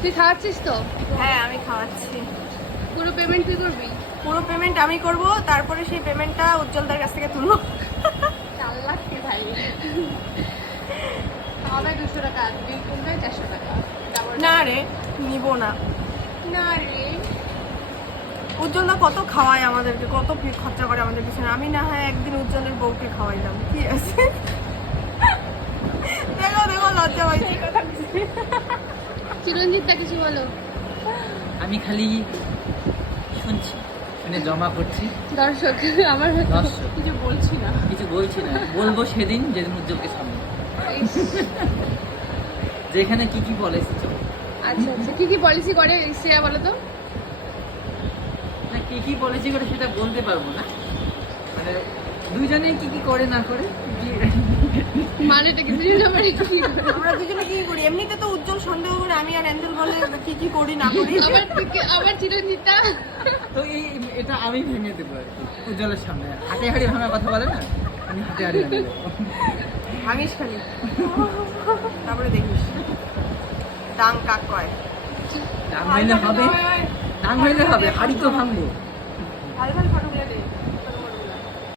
তুই খাওয়াচ্ছিস তো? হ্যাঁ আমি খাওয়াচ্ছি। পুরো পেমেন্ট তুই করবি? পুরো পেমেন্ট আমি করব, তারপরে সেই পেমেন্টটা উজ্জ্বলদার কাছ থেকে তুলবো। 4 লাখ কে ভাই? খাওয়াবে 200 টাকা, বিল করবে 400 টাকা। না রে, নিব না। না রে, উজ্জ্বলদা কত খাওয়ায় আমাদেরকে, কত খরচা করে আমাদের পিছনে। আমি না হয় একদিন উজ্জ্বলের বউকে খাওয়াইলাম, কি আছে? দেখো দেখো লজ্জা পাইছি। চিরঞ্জিতটা কিছু বলো। আমি খালি শুনছি, শুনে জমা করছি। দর্শক আমার হয়তো দর্শক। কিছু বলছি না। কিছু বলছি না, বলবো সেদিন যেদিন উজ্জ্বলকে সামনে, যেখানে কি কি পলিসি চলে। আচ্ছা আচ্ছা, কি কি পলিসি করে শ্রেয়া বলো তো? না কি কি পলিসি করে সেটা বলতে পারবো না, মানে দুইজনে কি কি করে না করে মানেটা কি দুজন মানে কি করে? আমরা দুজনে কি করি, এমনিতে তো উজ্জ্বল সন্দেহ করে, আমি আর অ্যাঞ্জেল বলে কি কি করি না করি। আবার চিরঞ্জিতটা তো এটা আমি ভেঙে দেবো আর কি উজ্জ্বলের সামনে। হাতে হাড়ি ভাঙার কথা বলে না, আমি হাতে হাড়ি ভাঙে দেবো। ভাঙিস খালি, তারপরে দেখিস ডাং কাক কয়। টাং হইলে হবে, টাং হইলে হবে, হাড়ি তো ভাঙবো। ভাল ভাল ফটো